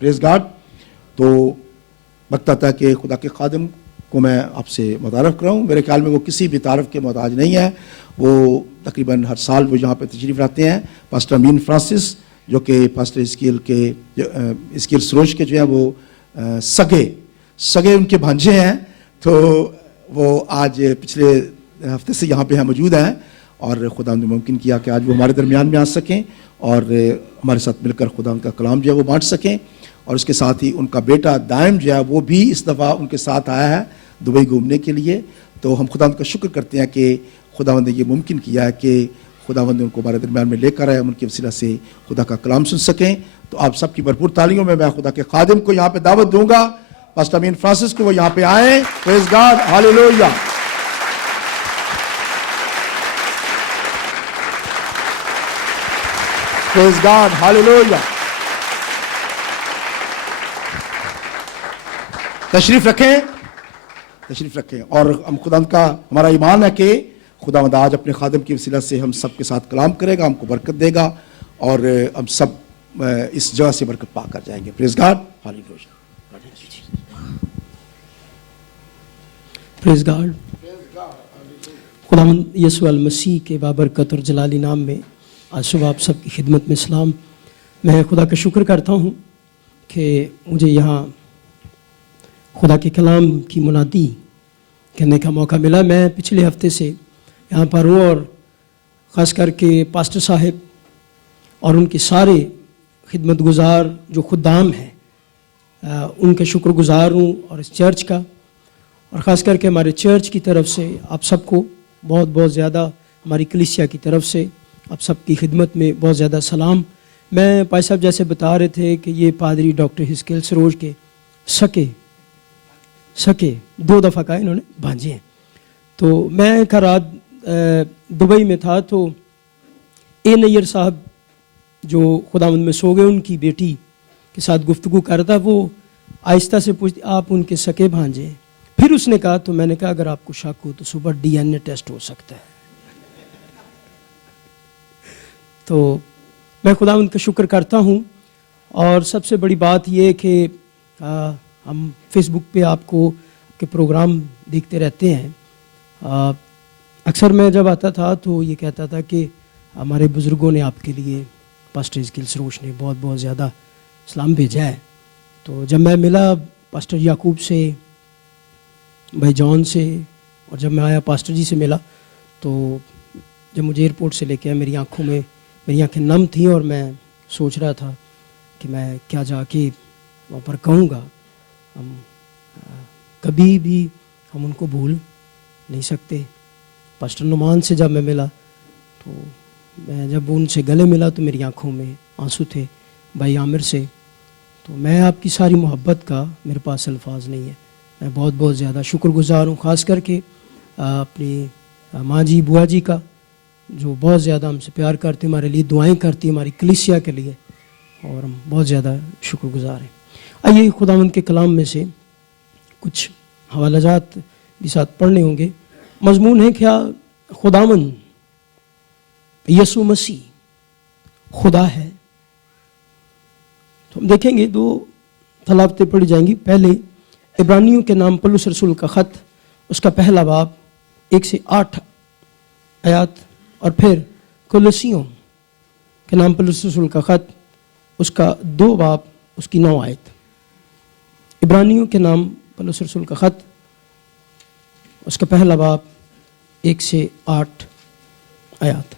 Praise God. तो वक्त आता है कि खुदा के खादिम को मैं आपसे मुतारफ़ कराऊँ। मेरे ख्याल में वो किसी भी तारफ़ के मोहताज नहीं है। वो तकरीबन हर साल वो यहाँ पे तशरीफ़ लाते हैं। पास्टर अमीन फ्रांसिस जो कि पास्टर इस्कील सरोज के जो है वो सगे उनके भांजे हैं, तो वो आज पिछले हफ्ते से यहाँ पे हैं, मौजूद हैं, और खुदा ने मुमकिन किया कि आज वो हमारे दरमियान में आ सकें और हमारे साथ मिलकर खुदा उनका कलाम जो है वो बांट सकें। और उसके साथ ही उनका बेटा दायम जो है वो भी इस दफ़ा उनके साथ आया है दुबई घूमने के लिए। तो हम खुदा का शुक्र करते हैं कि खुदावंद ने ये मुमकिन किया है कि खुदावंद ने उनको हमारे दरमियान में लेकर आए, हम उनकी वसीला से खुदा का कलाम सुन सकें। तो आप सबकी भरपूर तालियों में मैं खुदा के खादिम को यहाँ पे दावत दूंगा, पास्टर अमीन फ्रांसिस को, वो यहाँ पे आए। Praise God, hallelujah. Praise God, hallelujah. तशरीफ रखें। और हम खुदा का हमारा ईमान है कि खुदावंद आज अपने खादिम की वसीला से हम सब के साथ कलाम करेगा, हमको बरकत देगा और हम सब इस जगह से बरकत पा कर जाएंगे। Praise God, hallelujah. Praise God. खुदावंद यीशु अल मसीह के बाबरकत और जलाली नाम में आज सुबह आप सबकी खिदमत में सलाम। मैं खुदा का शुक्र करता हूँ कि मुझे यहाँ खुदा के कलाम की मुनादी करने का मौका मिला। मैं पिछले हफ्ते से यहाँ पर हूँ और ख़ास करके पास्टर साहब और उनके सारे खिदमत गुज़ार जो खुदाम हैं उनका शुक्रगुज़ार हूँ, और इस चर्च का, और ख़ास करके हमारे चर्च की तरफ से आप सबको बहुत बहुत ज़्यादा, हमारी कलीसिया की तरफ से आप सबकी खिदमत में बहुत ज़्यादा सलाम। मैं भाई साहब जैसे बता रहे थे कि ये पादरी डॉक्टर इस्कील सरोज के सके 2 दफ़ा का इन्होंने भांजे हैं। तो मैं कल रात दुबई में था, तो नैयर साहब जो खुदावंद में सो गए, उनकी बेटी के साथ गुफ्तगू कर रहा था। वो आहिस्ता से पूछती, आप उनके सके भांजे हैं? फिर उसने कहा, तो मैंने कहा अगर आपको शक हो तो सुबह DNA टेस्ट हो सकता है। तो मैं खुदावंद का शुक्र करता हूँ। और सबसे बड़ी बात यह कि हम फेसबुक पे आपको के प्रोग्राम देखते रहते हैं। अक्सर मैं जब आता था तो ये कहता था कि हमारे बुज़ुर्गों ने आपके लिए, पास्टर इस्कील सरोज ने बहुत बहुत ज़्यादा सलाम भेजा है। तो जब मैं मिला पास्टर याकूब से, भाई जॉन से, और जब मैं आया पास्टर जी से मिला, तो जब मुझे एयरपोर्ट से लेके आया मेरी आंखें नम थीं और मैं सोच रहा था कि मैं क्या जाके वहाँ पर कहूँगा। हम कभी भी हम उनको भूल नहीं सकते। पास्टर नुमान से जब मैं मिला, तो मैं जब उनसे गले मिला तो मेरी आंखों में आंसू थे। भाई आमिर से, तो मैं आपकी सारी मोहब्बत का मेरे पास अल्फाज नहीं है। मैं बहुत बहुत ज़्यादा शुक्रगुज़ार हूँ, ख़ास करके अपनी माँ जी, बुआ जी का, जो बहुत ज़्यादा हमसे प्यार करती, हमारे लिए दुआएं करती, हमारी कलीसिया के लिए, और हम बहुत ज़्यादा शुक्रगुज़ार हैं। आइए खुदावंद के कलाम में से कुछ हवालाजात भी साथ पढ़ने होंगे। मज़मून है क्या? खुदावंद यीशु मसीह खुदा है। तो हम देखेंगे 2 तलावतें पढ़ी जाएंगी। पहले इब्रानियों के नाम पौलुस रसूल का ख़त, उसका पहला बाब 1 से 8 आयात, और फिर कोलोसियों के नाम पौलुस रसूल का ख़त, उसका 2 बाब, उसकी 9 आयत। इब्रानियों के नाम पौलुस रसूल का ख़त, उसका पहला बाब 1 से 8 आयात।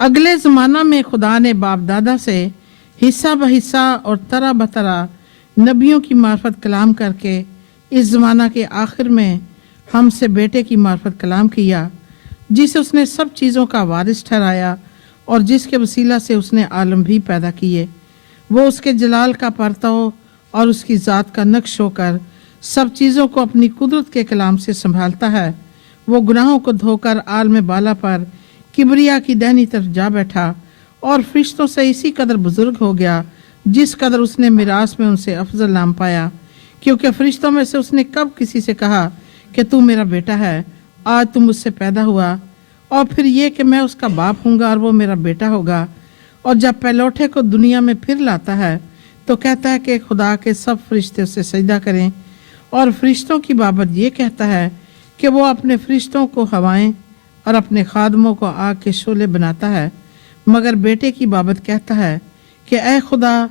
अगले ज़माना में खुदा ने बाप दादा से हिस्सा ब हिस्सा और तरह ब तरह नबियों की मार्फत कलाम करके इस ज़माना के आखिर में हमसे बेटे की मार्फत कलाम किया, जिसे उसने सब चीज़ों का वारिस ठहराया और जिसके वसीला से उसने आलम भी पैदा किए। वो उसके जलाल का परताव और उसकी ज़ात का नक्श होकर सब चीज़ों को अपनी कुदरत के कलाम से संभालता है। वो गुनाहों को धोकर आलम बाला पर किबरिया की दाहिनी तरफ जा बैठा और फरिश्तों से इसी कदर बुजुर्ग हो गया जिस कदर उसने मिरास में उनसे अफजल नाम पाया, क्योंकि फरिश्तों में से उसने कब किसी से कहा कि तू मेरा बेटा है, आज तू मुझसे पैदा हुआ। और फिर ये कि मैं उसका बाप हूँगा और वो मेरा बेटा होगा। और जब पैलौठे को दुनिया में फिर लाता है तो कहता है कि खुदा के सब फरिश्ते उसे सजदा करें, और फरिश्तों की बाबत ये कहता है कि वो अपने फरिश्तों को हवाएं और अपने खादमों को आग के शोले बनाता है। मगर बेटे की बाबत कहता है कि ऐ खुदा,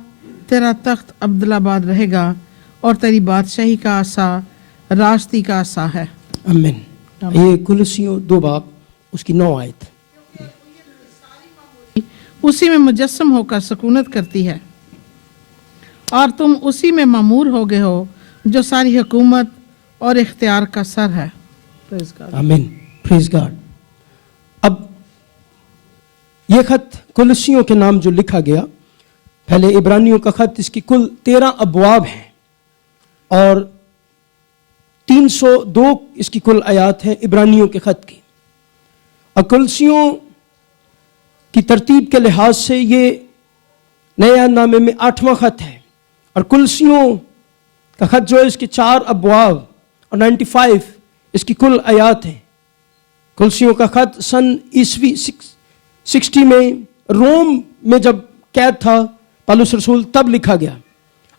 तेरा तख्त अब्दुल्लाबाद रहेगा और तेरी बादशाही का आसा रास्ती का आसा है। आमीन। ये कुलसियों 2 बाब उसकी 9 आयत। उसी में मुजस्सम होकर सकूनत करती है और तुम उसी में मामूर हो गए हो जो सारी हुकूमत और इख्तियार का सर है। Praise God. आमीन, प्रेज गॉड। अब ये खत कुलसियों के नाम जो लिखा गया, पहले इब्रानियों का खत, इसकी कुल 13 अबवाब हैं और 302 इसकी कुल आयात है इब्रानियों के खत की। और कुलसियों की तरतीब के लिहाज से ये नए नामे में 8वां खत है। और कुलसियों का खत जो है इसके 4 अबवाब और 95 इसकी कुल आयात है। कुलसियों का खत सन ईस्वी 60 में रोम में जब कैद था पौलुस रसूल, तब लिखा गया।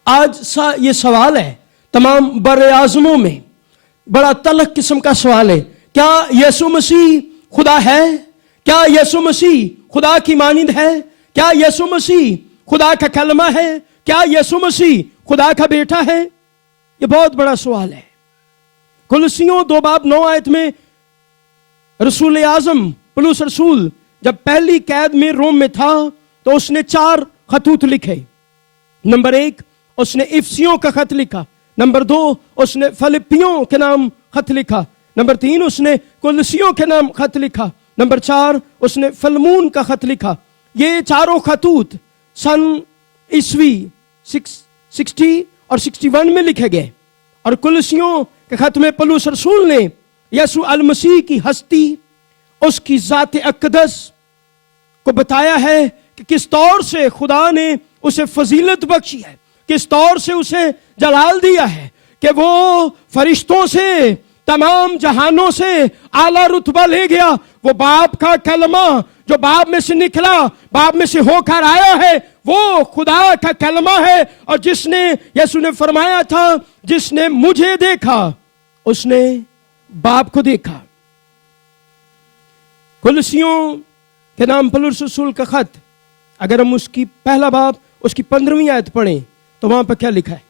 आज ये सवाल है तमाम बड़े आज़मों में, बड़ा तलख किस्म का सवाल है, क्या यीशु मसीह खुदा है? क्या यीशु मसीह खुदा की मानिंद है? क्या यीशु मसीह खुदा का कलमा है? क्या यीशु मसीह खुदा का बेटा है? ये बहुत बड़ा सवाल है। कुलसियों 2 बाब 9 आयत में रसूल आज़म पौलुस रसूल जब पहली कैद में रोम में था तो उसने 4 खतूत लिखे। नंबर 1 उसने इफसियों का खत लिखा। नंबर 2 उसने फिलिपियों के नाम खत लिखा। नंबर 3 उसने कुलसियों के नाम खत लिखा। नंबर 4 उसने फिलमून का खत लिखा। ये चारों खतूत सन ईस्वी 60 और 61 में लिखे गए। और कुलसियों के खत में पौलुस रसूल ने यीशु अल मसीह की हस्ती, उसकी ज़ात अक़दस को बताया है कि किस तौर से खुदा ने उसे फजीलत बख्शी है, किस तौर से उसे जलाल दिया है कि वो फरिश्तों से, तमाम जहानों से आला रुतबा ले गया। वो बाप का कलमा जो बाप में से निकला, बाप में से होकर आया है, वो खुदा का कलमा है। और जिसने, यीशु ने फरमाया था, जिसने मुझे देखा उसने बाप को देखा। कुलसियों के नाम पौलुस रसूल का खत, अगर हम उसकी पहला बाब उसकी 15वीं आयत पढ़ें तो वहां पर क्या लिखा है?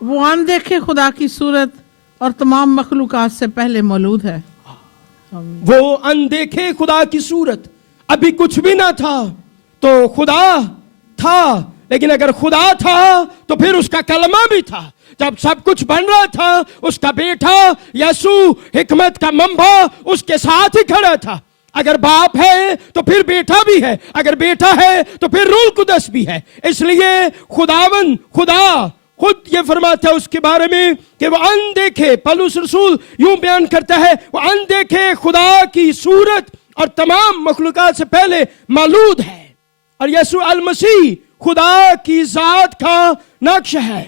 वो अनदेखे खुदा की सूरत और तमाम मखलूकात से पहले मौजूद है। वो अनदेखे खुदा की सूरत, अभी कुछ भी ना था तो खुदा था, लेकिन अगर खुदा था तो फिर उसका कलमा भी था। जब सब कुछ बन रहा था, उसका बेटा यीशु हिकमत का मंबा उसके साथ ही खड़ा था। अगर बाप है तो फिर बेटा भी है, अगर बेटा है तो फिर रूह कुदस भी है। इसलिए खुदावन, खुदा खुद ये फरमाता है उसके बारे में कि वो अनदेखे, पौलुस रसूल यूं बयान करता है, वो अनदेखे खुदा की सूरत और तमाम मखलूकात से पहले मौजूद है। और यीशु अल मसीह खुदा की जात का नक्श है।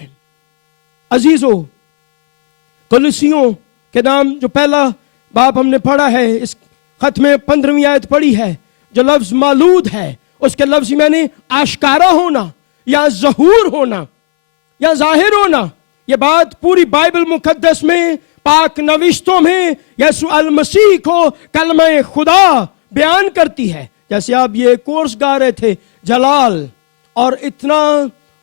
अजीजों, कुलसियों के नाम जो पहला बाब हमने पढ़ा है, इस खत में 15वीं आयत पढ़ी है, जो लफ्ज मौजूद है उसके लफ्ज मैंने आशकारा होना या ज़हूर होना या जाहिर होना, ये बात पूरी बाइबल मुकद्दस में, पाक नविश्तों में यीशु अल मसीह को कलमा खुदा बयान करती है। जैसे आप ये कोर्स गा रहे थे जलाल, और इतना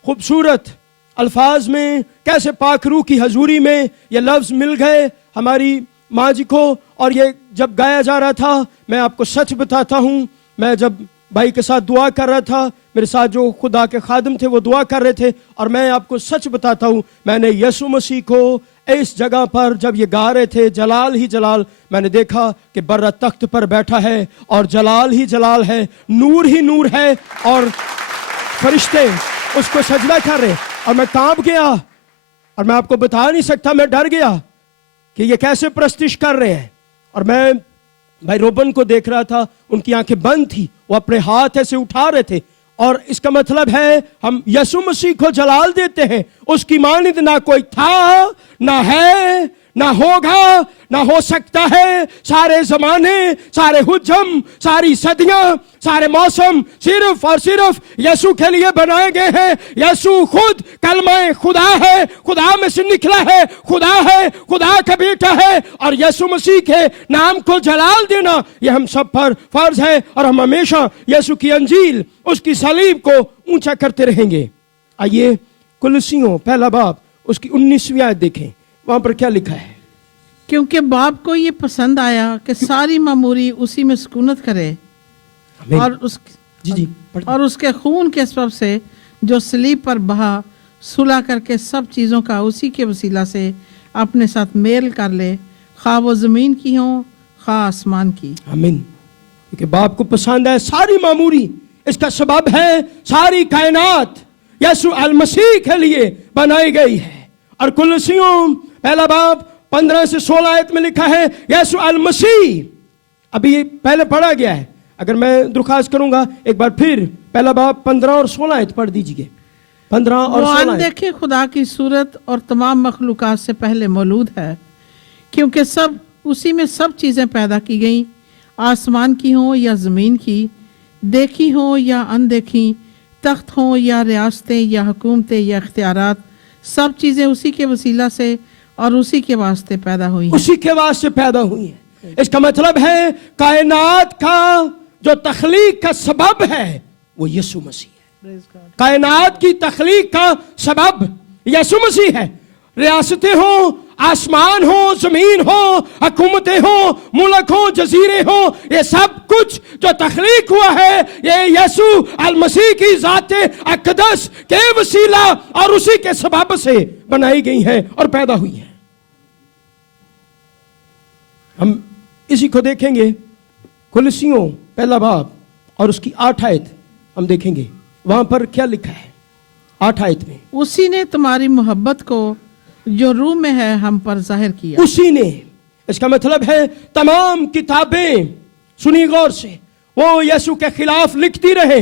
खूबसूरत अल्फाज में कैसे पाक रूह की हजूरी में ये लफ्ज मिल गए हमारी माँ जी को। और ये जब गाया जा रहा था, मैं आपको सच बताता हूँ, मैं जब भाई के साथ दुआ कर रहा था, मेरे साथ जो खुदा के खादिम थे वो दुआ कर रहे थे, और मैं आपको सच बताता हूँ, मैंने यीशु मसीह को इस जगह पर जब ये गा रहे थे जलाल ही जलाल, मैंने देखा कि बर्रा तख्त पर बैठा है और जलाल ही जलाल है, नूर ही नूर है, और फरिश्ते उसको सजदा कर रहे। और मैं कांप गया और मैं आपको बता नहीं सकता, मैं डर गया कि ये कैसे प्रस्तिश कर रहे हैं। और मैं भाई रोबन को देख रहा था, उनकी आंखें बंद थी, वो अपने हाथ ऐसे उठा रहे थे। और इसका मतलब है हम यीशु मसीह को जलाल देते हैं, उसकी मानिंद ना कोई था, ना है, نہ ہوگا نہ ہو سکتا ہے. سارے زمانے, سارے حجم, ساری صدیاں, سارے موسم صرف اور صرف یسوع کے لیے بنائے گئے ہیں. یسوع خود کلمہ خدا ہے, خدا میں سے نکلا ہے, خدا ہے, خدا کا بیٹا ہے. اور یسوع مسیح کے نام کو جلال دینا یہ ہم سب پر فرض ہے, اور ہم ہمیشہ یسوع کی انجیل, اس کی صلیب کو اونچا کرتے رہیں گے. آئیے کولوسیوں پہلا باب اس کی 19ویں آیت دیکھیں, وہاں پر کیا لکھا ہے. کیونکہ باپ کو یہ پسند آیا کہ ساری معموری اسی میں سکونت کرے, آمین. اور اس کے خون کے سبب سے جو صلیب پر بہا, صلح کر کے سب چیزوں کا اسی کے وسیلہ سے اپنے ساتھ میل کر لے, خواہ وہ زمین کی ہوں خواہ آسمان کی. آمین. کیونکہ باپ کو پسند ہے ساری معموری, اس کا سبب ہے ساری کائنات یسوع المسیح کے لیے بنائی گئی ہے. اور کولوسیوں پہلا باب 15 سے 16 آیت میں لکھا ہے یسوع المسیح, ابھی پہلے پڑھا گیا ہے, اگر میں درخواست کروں گا ایک بار پھر پہلا باب 15 اور 16 آیت پڑھ دیجئے. 15 اور 16 وہ اندیکھے خدا کی صورت اور تمام مخلوقات سے پہلے مولود ہے, کیونکہ سب اسی میں سب چیزیں پیدا کی گئیں, آسمان کی ہوں یا زمین کی, دیکھی ہوں یا اندیکھی, تخت ہوں یا ریاستیں یا حکومتیں یا اختیارات, سب چیزیں اسی کے وسیلہ سے اور اسی کے واسطے پیدا ہوئی ہیں. اسی کے واسطے پیدا ہوئی ہیں. اس کا مطلب ہے کائنات کا جو تخلیق کا سبب ہے وہ یسوع مسیح ہے. کائنات کی تخلیق کا سبب یسوع مسیح ہے. ریاستیں ہوں, آسمان ہو, زمین ہو, حکومتیں ہوں, ملک ہوں, جزیرے ہوں, یہ سب کچھ جو تخلیق ہوا ہے یہ یسوع المسیح کی ذات اقدس کے وسیلہ اور اسی کے سبب سے بنائی گئی ہیں اور پیدا ہوئی ہیں. ہم اسی کو دیکھیں گے کولوسیوں پہلا باب اور اس کی 8 آیت ہم دیکھیں گے, وہاں پر کیا لکھا ہے 8 آیت میں. اسی نے تمہاری محبت کو جو روح میں ہے ہم پر ظاہر کیا. اسی نے, اس کا مطلب ہے تمام کتابیں سنی غور سے وہ یسوع کے خلاف لکھتی رہے.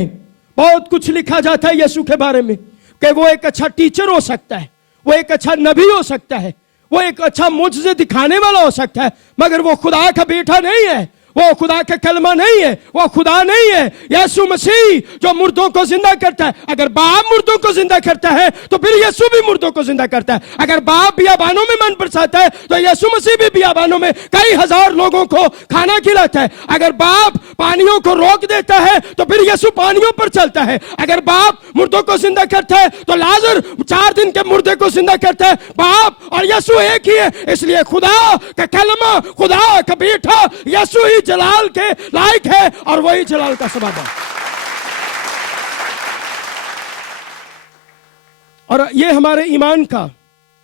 بہت کچھ لکھا جاتا ہے یسوع کے بارے میں کہ وہ ایک اچھا ٹیچر ہو سکتا ہے, وہ ایک اچھا نبی ہو سکتا ہے, وہ ایک اچھا معجزے دکھانے والا ہو سکتا ہے, مگر وہ خدا کا بیٹا نہیں ہے, وہ خدا کا کلمہ نہیں ہے, وہ خدا نہیں ہے. یسوع مسیح جو مردوں کو زندہ کرتا ہے, اگر باپ مردوں کو زندہ کرتا ہے تو پھر یسوع بھی مردوں کو زندہ کرتا ہے. اگر باپ بیابانوں میں من برساتا ہے تو یسوع مسیح بھی بیابانوں میں کئی ہزار لوگوں کو کھانا کھلاتا ہے. اگر باپ پانیوں کو روک دیتا ہے تو پھر یسوع پانیوں پر چلتا ہے. اگر باپ مردوں کو زندہ کرتا ہے تو لازر 4 دن کے مردے کو زندہ کرتا ہے. باپ اور یسوع ایک ہی ہے. اس لیے خدا کا کلمہ, خدا کا بیٹا یسوع ہی جلال کے لائق ہے اور وہی جلال کا سبب ہے. اور یہ ہمارے ایمان کا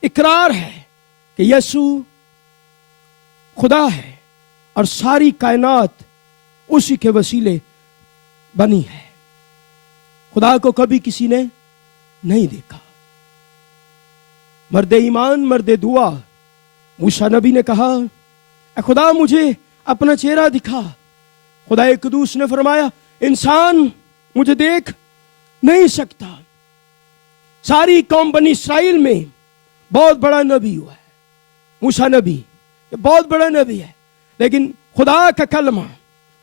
اقرار ہے کہ یسوع خدا ہے اور ساری کائنات اسی کے وسیلے بنی ہے. خدا کو کبھی کسی نے نہیں دیکھا. مرد ایمان, مرد دعا موسیٰ نبی نے کہا اے خدا مجھے اپنا چہرہ دکھا. خدا قدوس نے فرمایا انسان مجھے دیکھ نہیں سکتا. ساری قوم بنی اسرائیل میں بہت بڑا نبی ہوا ہے موسیٰ نبی, یہ بہت بڑا نبی ہے, لیکن خدا کا کلمہ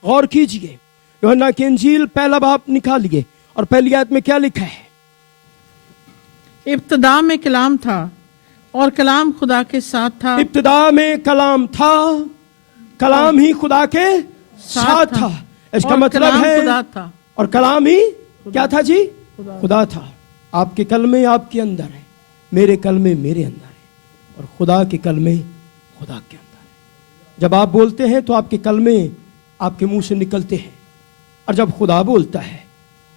غور کیجئے. یوحنا کی انجیل پہلا باب نکالیے اور پہلی آیت میں کیا لکھا ہے. ابتدا میں کلام تھا اور کلام خدا کے ساتھ تھا. ابتدا میں کلام تھا, کلام ہی خدا کے ساتھ تھا. اس کا مطلب ہے خدا تھا اور کلام ہی کیا تھا جی, خدا تھا. آپ کے کلمے آپ کے اندر ہیں, میرے کلمے میرے اندر ہیں, اور خدا کے کلمے خدا کے اندر ہیں. جب آپ بولتے ہیں تو آپ کے کلمے آپ کے منہ سے نکلتے ہیں, اور جب خدا بولتا ہے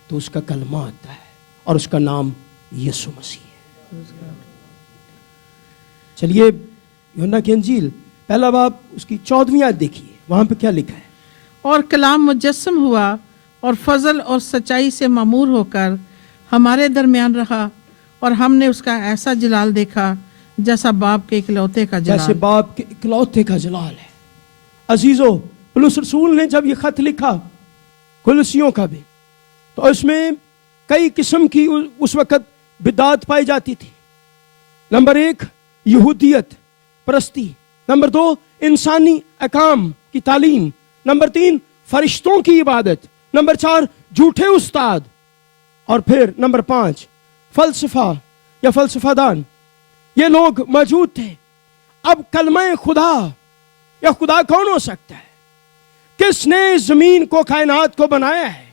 تو اس کا کلمہ آتا ہے اور اس کا نام یسوع مسیح ہے. چلیے یوحنا کی انجیل پہلا باب اس کی 14ویں آیت دیکھیے, وہاں پہ کیا لکھا ہے. اور کلام مجسم ہوا اور فضل اور سچائی سے معمور ہو کر ہمارے درمیان رہا, اور ہم نے اس کا ایسا جلال دیکھا جیسا باپ کے اکلوتے کا جلال. جیسے باپ کے اکلوتے کا جلال ہے. عزیزو, پولس رسول نے جب یہ خط لکھا کولوسیوں کا بھی, تو اس میں کئی قسم کی اس وقت بدعت پائی جاتی تھی. نمبر 1 یہودیت پرستی, नंबर 2 इंसानी अकाम की तालीम, नंबर 3 फरिश्तों की इबादत, नंबर 4 झूठे उस्ताद, और फिर नंबर 5 फलसफा या फलसफादान। ये लोग मौजूद थे। अब कलमा खुदा या खुदा कौन हो सकता है? किसने जमीन को, कायनात को बनाया है?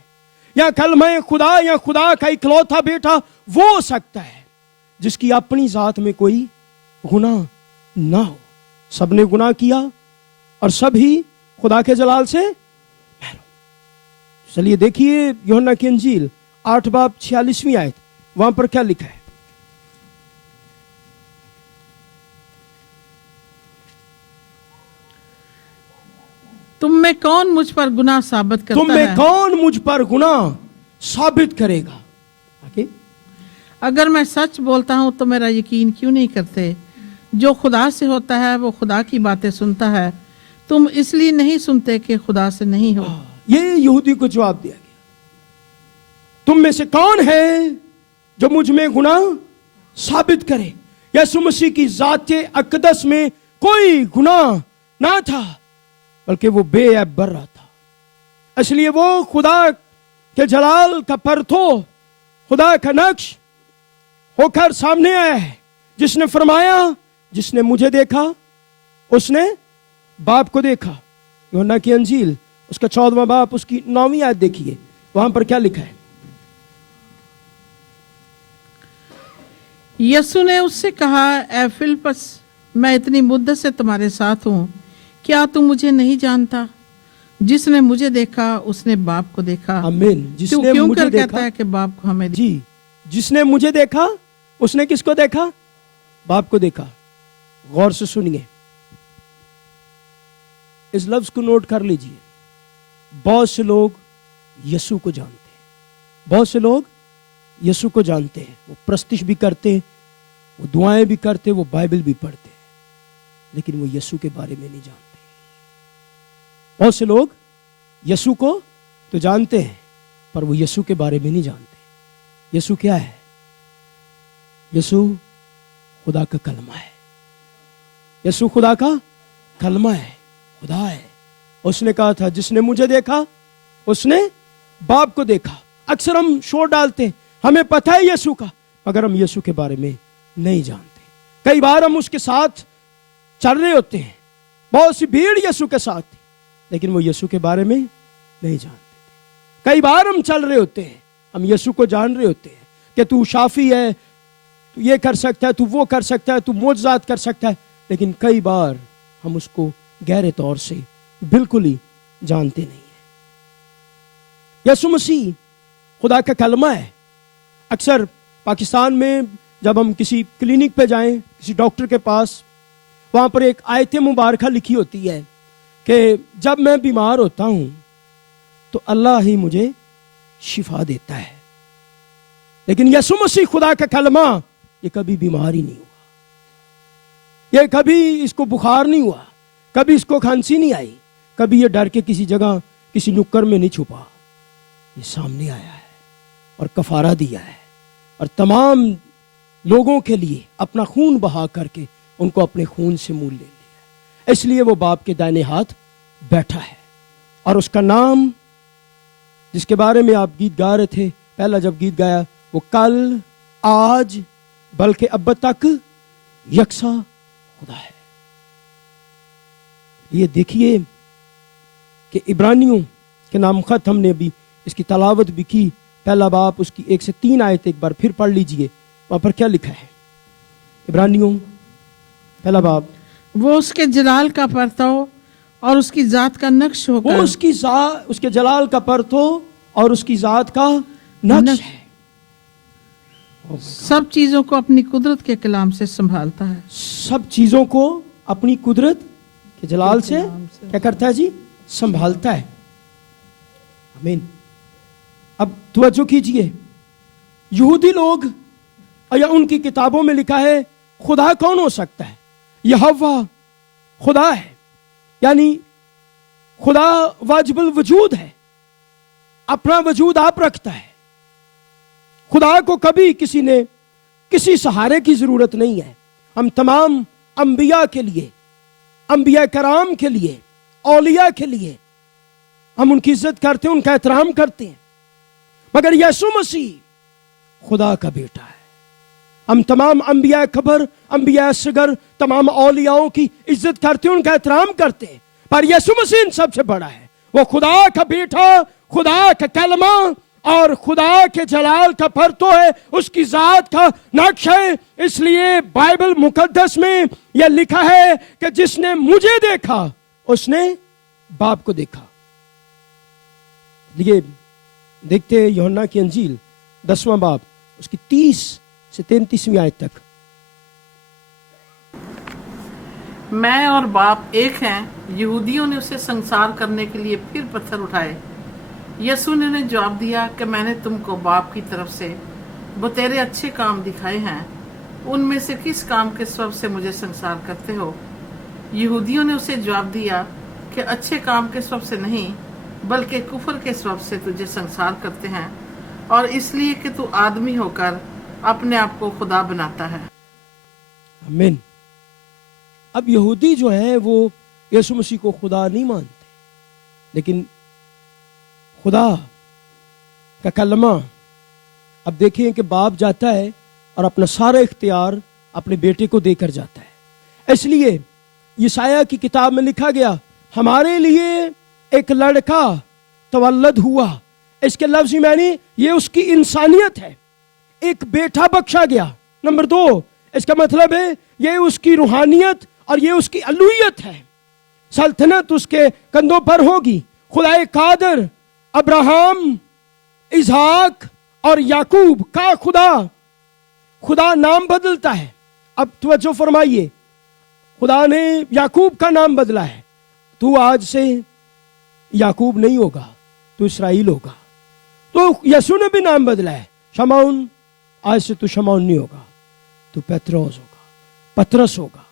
या कलमा खुदा या खुदा का इकलौता बेटा वो हो सकता है जिसकी अपनी जात में कोई गुनाह ना हो। सबने गुनाह किया और सब ही खुदा के जलाल से महरूम। चलिए देखिए यूहन्ना की इंजील 8 बाब 46वीं आयत, वहां पर क्या लिखा है? तुम में कौन मुझ पर गुनाह साबित करता तुम में है? कौन मुझ पर गुनाह साबित करेगा? आगे, अगर मैं सच बोलता हूं तो मेरा यकीन क्यों नहीं करते? जो खुदा से होता है वो खुदा की बातें सुनता है, तुम इसलिए नहीं सुनते कि खुदा से नहीं हो। ये यहूदी को जवाब दिया गया, तुम में से कौन है जो मुझ में गुनाह साबित करे? यीशु मसीह की जाते अकदस में कोई गुनाह ना था, बल्कि वो बेऐब बर्रा था। इसलिए वो खुदा के जलाल का परथो, खुदा का नक्श होकर सामने आया है, जिसने फरमाया जिसने मुझे देखा उसने बाप को देखा। यूहन्ना की अंजील उसका 14वां बाब उसकी 9वीं आयत देखिए, वहां पर क्या लिखा है? यीशु ने उससे कहा, ए फिलिप्पस, मैं इतनी मुद्दत से तुम्हारे साथ हूं, क्या तू मुझे नहीं जानता? जिसने मुझे देखा उसने बाप को देखा। आमीन। तू जिसने क्यों मुझे कर देखा, कहता है कि बाप को हमें जी, जिसने मुझे देखा उसने किसको देखा? बाप को देखा। गौर से सुनिए, इस लफ्ज को नोट कर लीजिए। बहुत से लोग यीशु को जानते हैं, बहुत से लोग यीशु को जानते हैं, वो प्रस्तिश भी करते, वो दुआएं भी करते, वो बाइबल भी पढ़ते, लेकिन वो यीशु के बारे में नहीं जानते। बहुत से लोग यीशु को तो जानते हैं, पर वो यीशु के बारे में नहीं जानते। यीशु क्या है? यीशु खुदा का कलमा है। यीशु खुदा का कलमा है, खुदा है। उसने कहा था, जिसने मुझे देखा उसने बाप को देखा। अक्सर हम शोर डालते, हमें पता है यीशु का, मगर हम यीशु के बारे में नहीं जानते। कई बार हम उसके साथ चल रहे होते हैं, बहुत सी भीड़ यीशु के साथ थी, लेकिन वो यीशु के बारे में नहीं जानते। कई बार हम चल रहे होते हैं, हम यीशु को जान रहे होते हैं कि तू शाफी है, तू ये कर सकता है, तू वो कर सकता है, तू मोजज़ात कर सकता है, लेकिन कई बार हम उसको गहरे तौर से बिल्कुल ही जानते नहीं हैं। यीशु मसीह खुदा का कलमा है। अक्सर पाकिस्तान में जब हम किसी क्लिनिक पे जाएं, किसी डॉक्टर के पास, वहां पर एक आयत मुबारका लिखी होती है कि जब मैं बीमार होता हूं तो अल्लाह ही मुझे शिफा देता है। लेकिन यीशु मसीह खुदा का कलमा, ये कभी बीमार ही नहीं हुआ, ये कभी इसको बुखार नहीं हुआ, कभी इसको खांसी नहीं आई, कभी ये डर के किसी जगह किसी नुक्कड़ में नहीं छुपा। ये सामने आया है और कफारा दिया है, और तमाम लोगों के लिए अपना खून बहा करके उनको अपने खून से मूल ले लिया। इसलिए वो बाप के दाहिने हाथ बैठा है, और उसका नाम, जिसके बारे में आप गीत गा रहे थे, पहला जब गीत गाया, वो कल, आज, बल्कि अब तक यकसा खुदा है। ये देखिए कि इब्रानियों के नाम खत, हमने अभी इसकी तलावत भी की, पहला बाप उसकी 1 से 3 आयत एक बार फिर पढ़ लीजिए। वहां पर क्या लिखा है? इब्रानियों पहला बाप, वो उसके जलाल का परतव और उसकी जात का नक्श वो होकर, उसके जलाल का परतो और उसकी जात का नक्श है। सब चीजों को अपनी कुदरत के कलाम से संभालता है। सब चीजों को अपनी कुदरत के जलाल से क्या करता है जी? संभालता है। आमीन। अब तवज्जो कीजिए, यहूदी लोग या उनकी किताबों में लिखा है खुदा कौन हो सकता है? यहोवा खुदा है, यानी खुदा वाजिबुल वजूद है, अपना वजूद आप रखता है। खुदा को कभी किसी ने किसी सहारे की जरूरत नहीं है। हम तमाम अंबिया के लिए अंबिया कराम के लिए, औलिया के लिए हम उनकी इज्जत करते हैं, उनका एहतराम करते हैं, मगर यीशु मसीह खुदा का बेटा है। हम तमाम अंबिया कबर, अंबिया सगर, तमाम औलियाओं की इज्जत करते हैं, उनका एहतराम करते हैं, पर यीशु मसीह इन सबसे बड़ा है। वो खुदा का बेटा, खुदा का कलमा और खुदा के जलाल का परतो है, उसकी जात का नक्श है। इसलिए बाइबल मुकद्दस में यह लिखा है कि जिसने मुझे देखा उसने बाप को देखा। ये देखते हैं यूहन्ना की अंजील 10वां बाब, उसकी 30 से 33वीं आयत तक। मैं और बाप एक हैं। यहूदियों ने उसे संसार करने के लिए फिर पत्थर उठाए। यीशु ने उन्हें जवाब दिया कि मैंने तुमको बाप की तरफ से बतेरे अच्छे काम दिखाए हैं, उनमें से किस काम के सबब से मुझे संसार करते हो? यहूदियों ने उसे जवाब दिया कि अच्छे काम के सबब से नहीं, बल्कि कुफर के सबब से तुझे संसार करते हैं, और इसलिए कि तू आदमी होकर अपने आप को खुदा बनाता है। आमीन। अब यहूदी जो है वो यीशु मसीह को खुदा नहीं मानते, लेकिन खुदा का कलमा, अब देखिए कि बाप जाता है और अपना सारा इख्तियार अपने बेटे को देकर जाता है। इसलिए यशाया की किताब में लिखा गया, हमारे लिए एक लड़का तवल्लद हुआ। इसके लफ्ज़ मानी ये उसकी इंसानियत है, एक बेटा बख्शा गया। नंबर 2, इसका मतलब है ये उसकी रूहानियत और ये उसकी अलूहियत है। सल्तनत उसके कंधों पर होगी। खुदाए कादर, अब्राहम, इसहाक और याकूब का खुदा नाम बदलता है। अब तवज्जो फरमाइए, खुदा ने याकूब का नाम बदला है। तू आज से याकूब नहीं होगा, तू इसराइल होगा। तो यीशु ने भी नाम बदला है, शमौन, आज से तू शमौन नहीं होगा, तू पेत्रोस होगा, पतरस होगा।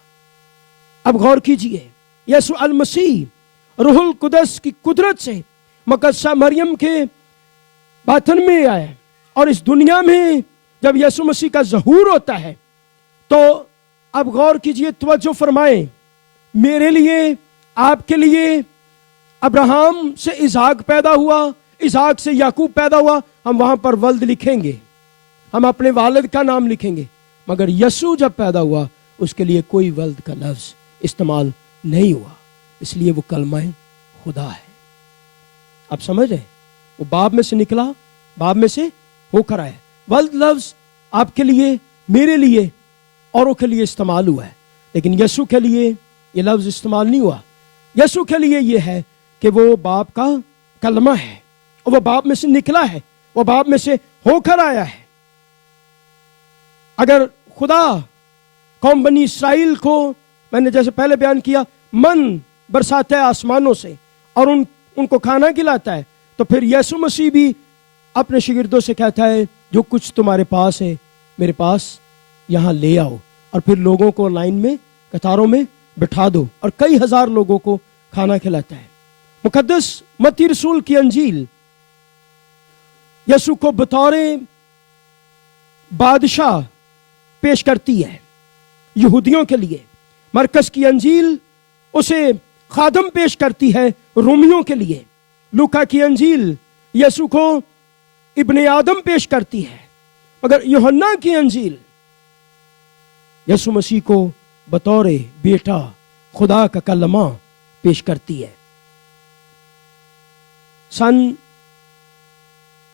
अब गौर कीजिए, यीशु अल मसीह रूहुल कुदस की कुदरत से मकद्दसा मरियम के बातन में आए, और इस दुनिया में जब यीशु मसीह का ज़हूर होता है तो अब गौर कीजिए, तवज्जो फरमाएं, मेरे लिए, आपके लिए अब्राहम से इसहाक पैदा हुआ, इसहाक से याकूब पैदा हुआ। हम वहां पर वल्द लिखेंगे, हम अपने वालिद का नाम लिखेंगे, मगर यीशु जब पैदा हुआ उसके लिए कोई वल्द का लफ्ज इस्तेमाल नहीं हुआ, इसलिए वो कलमाए खुदा है। आप समझ रहे, वो बाप में से निकला, बाप में से होकर आया। वल्द लफ्ज आपके लिए, मेरे लिए, औरों के लिए इस्तेमाल हुआ है, लेकिन यीशु के लिए ये लफ्ज इस्तेमाल नहीं हुआ। यीशु के लिए ये है कि वो बाप का कलमा है, और वो बाप में से निकला है, वो बाप में से होकर आया है। अगर खुदा कौम बनी इसराइल को, मैंने जैसे पहले बयान किया, मन बरसाता है आसमानों से और उनको खाना खिलाता है, तो फिर यीशु मसीह भी अपने शागिर्दों से कहता है, जो कुछ तुम्हारे पास है मेरे पास यहाँ ले आओ, और फिर लोगों को लाइन में, कतारों में बिठा दो, और कई हजार लोगों को खाना खिलाता है। मुकद्दस मत्ती रसूल की अंजील यीशु को बतौर बादशाह पेश करती है यहूदियों के लिए। मरकस की अंजील उसे खादम पेश करती है रोमियों के लिए। लूका की अंजील यीशु को इब्ने आदम पेश करती है, मगर यूहन्ना की अंजील यीशु मसीह को बतौर बेटा, खुदा का कलमा पेश करती है। सन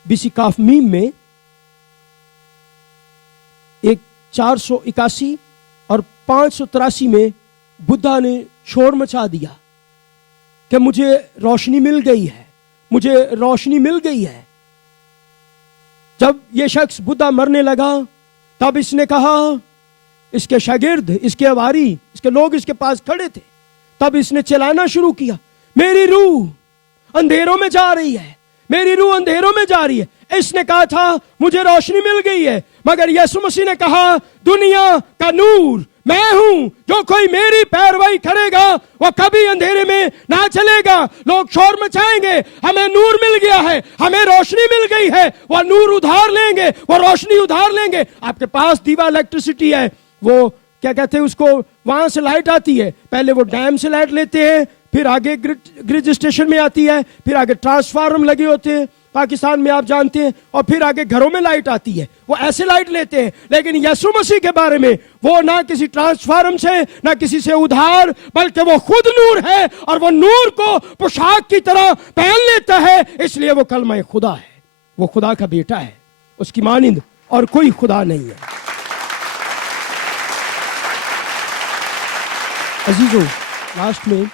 बीसी काफ मीम में एक 481 और 583 में बुद्धा ने शोर मचा दिया कि मुझे रोशनी मिल गई है, मुझे रोशनी मिल गई है। जब ये शख्स बुद्धा मरने लगा तब इसने कहा, इसके शागिर्द, इसके अवारी, इसके लोग इसके पास खड़े थे, तब इसने चिल्लाना शुरू किया, मेरी रूह अंधेरों में जा रही है, मेरी रूह अंधेरों में जा रही है। इसने कहा था मुझे रोशनी मिल गई है, मगर यीशु मसीह ने कहा दुनिया का नूर मैं हूं, जो कोई मेरी पैरवाई करेगा वो कभी अंधेरे में ना चलेगा। लोग शोर मचाएंगे, हमें नूर मिल गया है, हमें रोशनी मिल गई है, वो नूर उधार लेंगे, वो रोशनी उधार लेंगे। आपके पास दीवा इलेक्ट्रिसिटी है, वो क्या कहते हैं उसको, वहां से लाइट आती है, पहले वो डैम से लाइट लेते हैं, फिर आगे ग्रिड स्टेशन में आती है, फिर आगे ट्रांसफार्मर लगे होते हैं पाकिस्तान में आप जानते हैं, और फिर आगे घरों में लाइट आती है, वो ऐसे लाइट लेते हैं। लेकिन यीशु मसीह के बारे में वो ना किसी ट्रांसफार्मर से ना किसी से उधार, बल्कि वो खुद नूर है और वो नूर को पोशाक की तरह पहन लेता है, इसलिए वो कलमा खुदा है, वो खुदा का बेटा है, उसकी मानिंद और कोई खुदा नहीं है। अजीजों, लास्ट में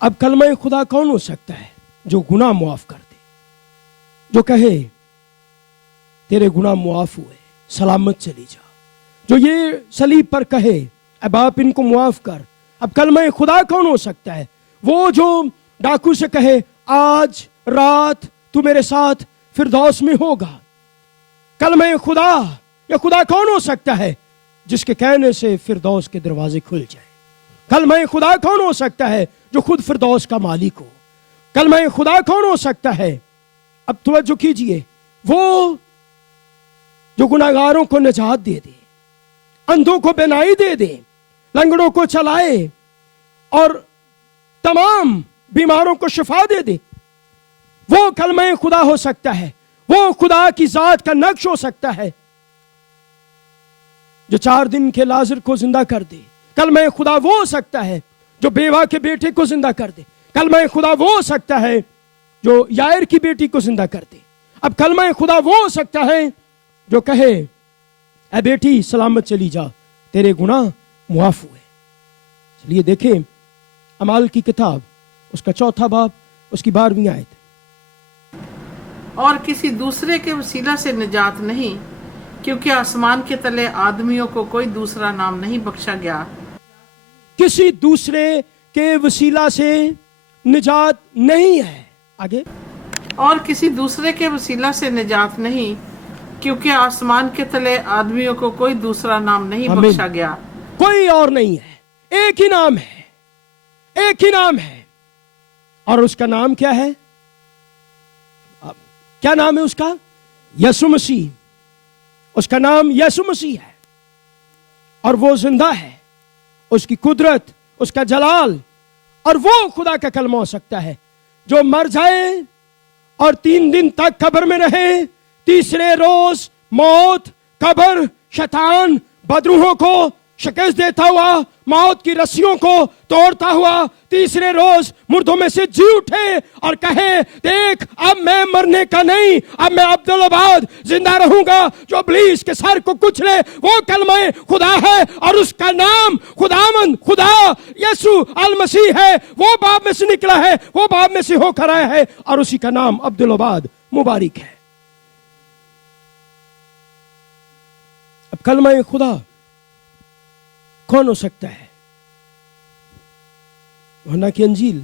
अब कलमा खुदा कौन हो सकता है? जो गुनाह मुआफ कर दे, जो कहे तेरे गुनाह मुआफ हुए, सलामत चली जा, जो ये सलीब पर कहे अब आप इनको मुआफ कर। अब कलमा खुदा कौन हो सकता है? वो जो डाकू से कहे आज रात तू मेरे साथ फिरदौस में होगा। कलमा खुदा या खुदा कौन हो सकता है? जिसके कहने से फिरदौस के दरवाजे खुल जाए। कलमा खुदा कौन हो सकता है? जो खुद फिरदौस का मालिक हो। कलमा खुदा कौन हो सकता है? अब तवज्जो कीजिए, वो जो गुनाहगारों को निजात दे दे, अंधों को बेनाई दे दे, लंगड़ों को चलाए और तमाम बीमारों को शिफा दे दे, वो कलमा खुदा हो सकता है। वो खुदा की जात का नक्श हो सकता है, जो 4 दिन के लाजर को जिंदा कर दे। कलमा खुदा वो हो सकता है जो बेवा के बेटे को जिंदा कर दे। कलमा खुदा वो हो सकता है जो यायर की बेटी को जिंदा कर दे। अब कलमा खुदा वो हो सकता है जो कहे ऐ बेटी सलामत चली जा, तेरे गुनाह मुआफ हुए। चलिए देखें अमाल की किताब, उसका 4 बाब, उसकी 12वीं आयत। और किसी दूसरे के वसीला से निजात नहीं, क्योंकि आसमान के तले आदमियों को कोई दूसरा नाम नहीं बख्शा गया। किसी दूसरे के वसीला से निजात नहीं है। आगे, और किसी दूसरे के वसीला से निजात नहीं, क्योंकि आसमान के तले आदमियों को कोई दूसरा नाम नहीं आमीन। बख्शा गया। कोई और नहीं है, एक ही नाम है, एक ही नाम है। और उसका नाम क्या है? क्या नाम है उसका? यीशु मसीह। उसका नाम यीशु मसीह है और वो जिंदा है। उसकी कुदरत, उसका जलाल, और वो खुदा का कलमा हो सकता है जो मर जाए और 3 दिन तक कब्र में रहे, तीसरे रोज मौत, कब्र, शैतान, बदरूहों को शिकस्त देता हुआ, मौत की रस्सियों को तोड़ता हुआ तीसरे रोज मुर्दों में से जी उठे और कहे देख अब मैं मरने का नहीं, अब मैं अब्दुल-आबाद जिंदा रहूंगा। जो इब्लीस के सर को कुचले वो कलमा खुदा है और उसका नाम खुदावंद, खुदा यीशु अल मसीह है। वो बाप में से निकला है, वो बाप में से होकर आया है और उसी का नाम अब्दुल-आबाद मुबारक है। अब कलमा खुदा कौन हो सकता है? यूहन्ना की अंजील,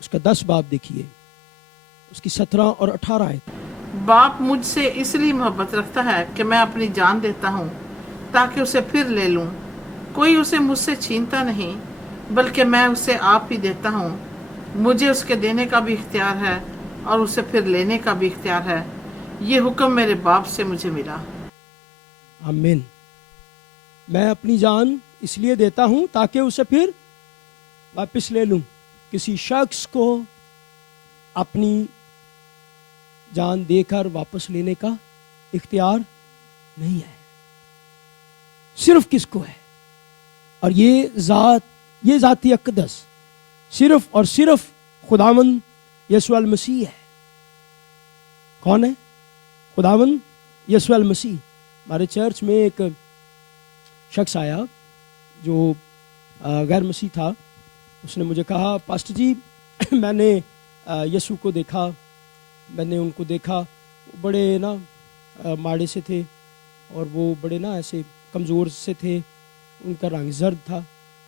उसका 10 बाब देखिए, उसकी 17 और 18 आयत। बाप मुझसे इसलिए मोहब्बत रखता है कि मैं अपनी जान देता हूँ ताकि उसे फिर ले लूँ। कोई उसे मुझसे छीनता नहीं, बल्कि मैं उसे आप ही देता हूँ। मुझे उसके देने का भी इख्तियार है और उसे फिर लेने का भी इख्तियार है। ये हुक्म मेरे बाप से मुझे मिला। आमीन। मैं अपनी जान इसलिए देता हूं ताकि उसे फिर वापस ले लूं। किसी शख्स को अपनी जान देकर वापस लेने का इख्तियार नहीं है, सिर्फ किसको है? और ये जाती अक़दस सिर्फ और सिर्फ खुदावंद यीशु अल मसीह है। कौन है? खुदावंद यीशु अल मसीह। हमारे चर्च में एक शख्स आया जो गैर मसीह था। उसने मुझे कहा पास्टर जी मैंने यीशु को देखा, मैंने उनको देखा, वो बड़े ना माड़े से थे और वो बड़े ना ऐसे कमज़ोर से थे, उनका रंग जर्द था,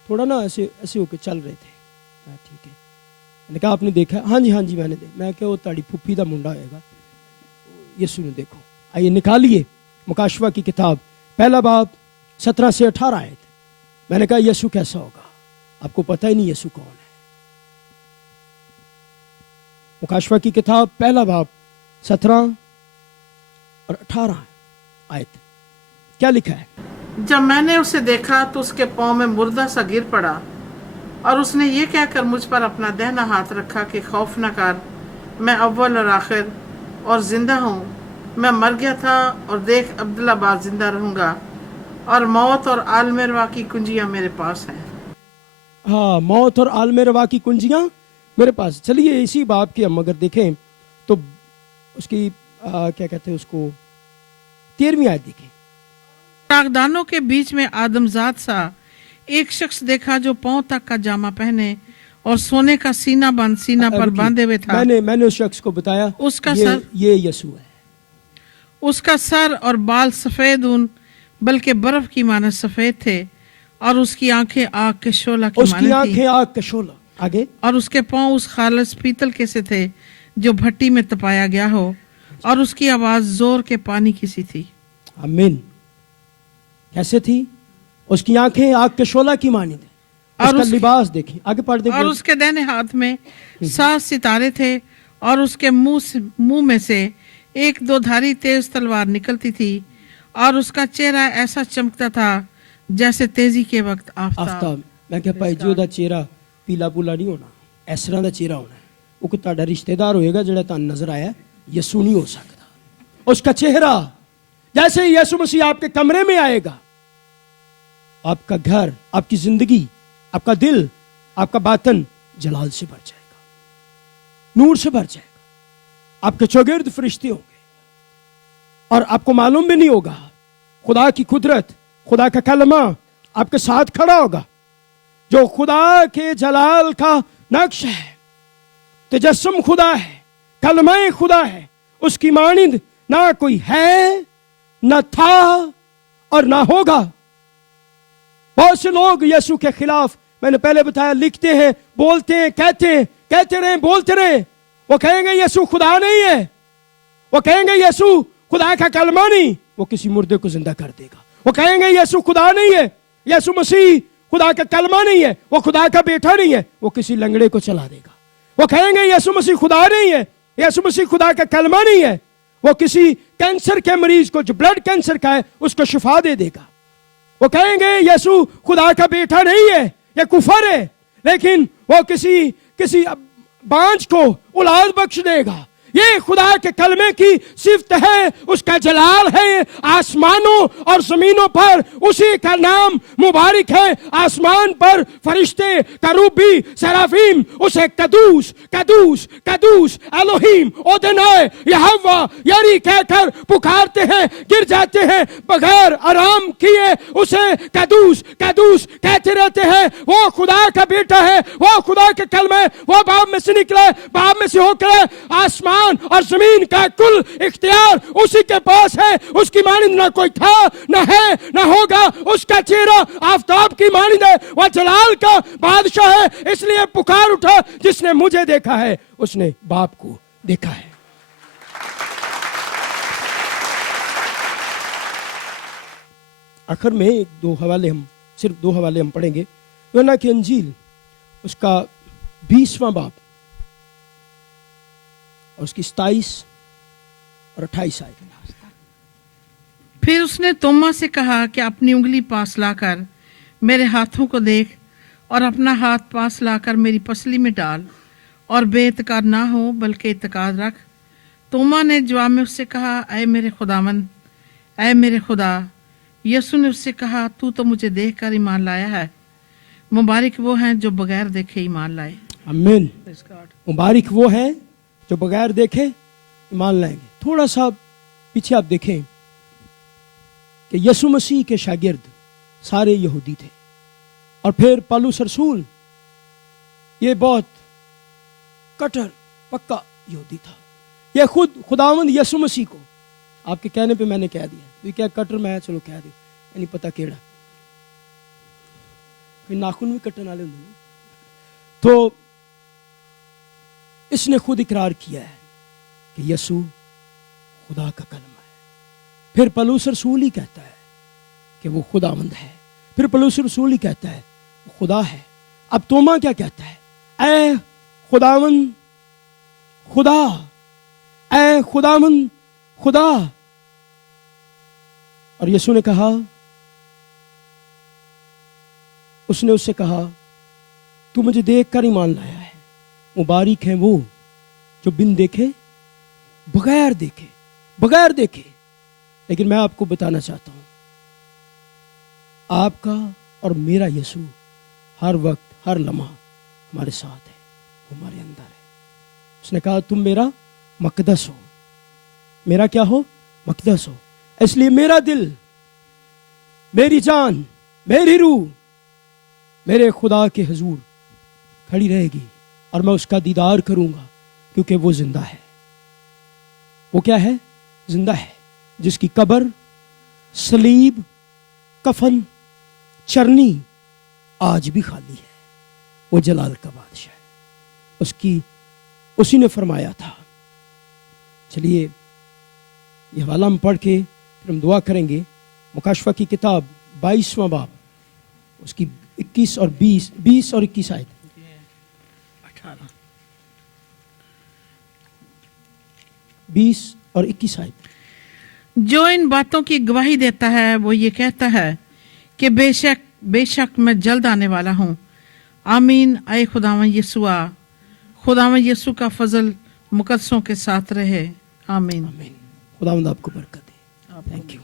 थोड़ा ना ऐसे ऐसे होके चल रहे थे। ठीक है, मैंने कहा आपने देखा? हाँ जी मैंने देखा। मैं क्या वो ताड़ी फुप्पी का मुंडा होएगा, यीशु ने देखो। आइए निकालिए मुकाशवा की किताब, 1 बाब 17 से 18 आयत। मैंने कहा यीशु कैसा होगा? आपको पता ही नहीं यीशु कौन है। मुकाशवा की किताब 1 बाब 17 और 18 आयत। क्या लिखा है? जब मैंने उसे देखा तो उसके पाँव में मुर्दा सा गिर पड़ा और उसने ये कहकर मुझ पर अपना दाहिना हाथ रखा कि खौफ न कर, मैं अव्वल और आखिर और जिंदा हूँ। मैं मर गया था और देख अब्दुल्ला बाद जिंदा रहूँगा, और मौत और आलम रवा की कुंजियाँ मेरे पास हैं। हाँ, मौत और आलम रवा की कुंजियां मेरे पास। चलिए इसी बाब के हम अगर देखें तो उसकी क्या कहते हैं उसको 13वीं आयत देखें। रागदानों के बीच में आदमजात सा एक शख्स देखा जो पांव तक का जामा पहने और सोने का सीना पर बांधे हुए था। मैंने उस शख्स को बताया उसका ये यसू है। उसका सर और बाल सफेद ऊन बल्कि बर्फ की मानद सफेद थे, और उसकी आंखें आग के शोला की मानद थी। आंखें आग का शोला। आगे, और उसके पांव उस खालिस पीतल के से थे जो भट्टी में तपाया गया हो, और उसकी आवाज जोर के पानी की सी थी। आमीन। कैसे थी? उसकी आंखें आग के शोला की मानिंद है। उसका लिबास देखिए, आगे पढ़ देखिए। और उसके दाहिने हाथ में 7 सितारे थे, और उसके मुंह में से एक दो धारी तेज तलवार निकलती थी, और उसका चेहरा ऐसा चमकता था जैसे तेजी के वक्त आफताब। मैं क्या भाई जी, ਉਹਦਾ ਚਿਹਰਾ पीला पूला नहीं होना, इस तरह का चेहरा होना है। वो कोई ਤੁਹਾਡਾ रिश्तेदार होएगा ਜਿਹੜਾ ਤੁਹਾਨੂੰ नजर आया, यसू नहीं हो सकता। उसका चेहरा जैसे ही यसू मसीह आपके कमरे में आएगा, आपका घर, आपकी जिंदगी, आपका दिल, आपका बातन जलाल से भर जाएगा, नूर से भर जाएगा। आपके चौगिर्द फरिश्ते होंगे, और आपको मालूम भी नहीं होगा। खुदा की कुदरत, खुदा का कलमा आपके साथ खड़ा होगा, जो खुदा के जलाल का नक्श है, तजस्सुम खुदा है, कलमा खुदा है। उसकी मानिंद ना कोई है, ना था, और ना होगा। बहुत से लोग यीशु के खिलाफ, मैंने पहले बताया, लिखते हैं, बोलते हैं, कहते रहे, बोलते रहे। वो कहेंगे यीशु खुदा नहीं है, वो कहेंगे यीशु खुदा का कलमा नहीं, वो किसी मुर्दे को जिंदा कर देगा। वो कहेंगे यीशु खुदा नहीं है, यीशु मसीह खुदा का कलमा नहीं है, वो खुदा का बेटा नहीं है, वो किसी लंगड़े को चला देगा। वो कहेंगे यीशु मसीह खुदा नहीं है, यीशु मसीह खुदा का कलमा नहीं है, वो किसी कैंसर के मरीज को, जो ब्लड कैंसर का है, उसको शिफा दे देगा। वो कहेंगे यीशु खुदा का बेटा नहीं है, ये कुफर है, लेकिन वो किसी बांझ को औलाद बख्श देगा। ये खुदा के कलमे की सिफ्त है, उसका जलाल है आसमानों और जमीनों पर, उसी का नाम मुबारक है। आसमान पर फरिश्ते, करूबी, सराफीम उसे कदूस कदूस कदूस एलोहीम ओदनाए यहोवा यारी कहकर पुकारते हैं, गिर जाते हैं बगैर आराम किए, उसे कदूस कदूस कहते रहते हैं। वो खुदा का बेटा है, वो खुदा के कलमे, वो बाप में से निकला, बाप में से होकर आसमान और जमीन का कुल इख्तियार उसी के पास है। उसकी मानिंद ना कोई था, ना है, ना होगा। उसका चेहरा आफताब की मानिंद है, वह जलाल का बादशाह है। इसलिए पुकार उठा, जिसने मुझे देखा है उसने बाप को देखा है। आखिर में सिर्फ दो हवाले हम पढ़ेंगे। यूहन्ना की अंजील, उसका 20वां बाब और उसकी 27 और 28 आयत। फिर उसने तोमा से कहा कि अपनी उंगली पास लाकर मेरे हाथों को देख, और अपना हाथ पास लाकर मेरी पसली में डाल, और बेइत्काद ना हो बल्कि इत्काद रख। तोमा ने जवाब में उससे कहा, ऐ मेरे खुदावंद, ऐ मेरे खुदा। यसु ने उससे कहा, तू तो मुझे देखकर ईमान लाया है, मुबारक वो हैं जो बगैर देखे ईमान लाए। आमीन। मुबारक वो हैं जो बगैर देखे ईमान लाएंगे। थोड़ा सा पीछे आप देखें कि यसु मसीह के शागिर्द सारे यहूदी थे, और फिर पौलुस रसूल ये बहुत कट्टर पक्का यहूदी था। ये खुद खुदावंद यसु मसीह को आपके कहने पे मैंने कह दिया, तो क्या कट्टर मैं चलो कह दी, नहीं पता केड़ा, कोई नाखून भी कट्टन वाले होंगे। तो इसने खुद इकरार किया है कि यसू खुदा का कलमा है। फिर पौलुस रसूल ही कहता है कि वो खुदावंद है। फिर पौलुस रसूल ही कहता है वो खुदा है। अब तोमा क्या कहता है? ऐ खुदावंद खुदा, ऐ खुदावंद खुदा। और यसू ने कहा اس نے اس سے کہا تو مجھے دیکھ کر ایمان لایا ہے، مبارک ہیں وہ جو بن دیکھے بغیر دیکھے. لیکن میں آپ کو بتانا چاہتا ہوں آپ کا اور میرا یسوع ہر وقت ہر لمحہ ہمارے ساتھ ہے، وہ ہمارے اندر ہے. اس نے کہا تم میرا مقدس ہو. میرا کیا ہو؟ مقدس ہو. اس لیے میرا دل، میری جان، میری روح میرے خدا کے حضور کھڑی رہے گی اور میں اس کا دیدار کروں گا، کیونکہ وہ زندہ ہے. وہ کیا ہے؟ زندہ ہے، جس کی قبر، صلیب، کفن، چرنی آج بھی خالی ہے. وہ جلال کا بادشاہ ہے. اسی نے فرمایا تھا. چلیے یہ حوالہ ہم پڑھ کے پھر ہم دعا کریں گے. مکاشفہ کی کتاب 22واں باب، اس کی 21 اور 20 اور 21 آیت. 20 اور 21 آیت. جو ان باتوں کی گواہی دیتا ہے وہ یہ کہتا ہے کہ بے شک میں جلد آنے والا ہوں. آمین. اے خداوند یسوع، خداوند یسوع کا فضل مقدسوں کے ساتھ رہے. آمین. آمین. خداوند آپ کو برکت دے. Thank you.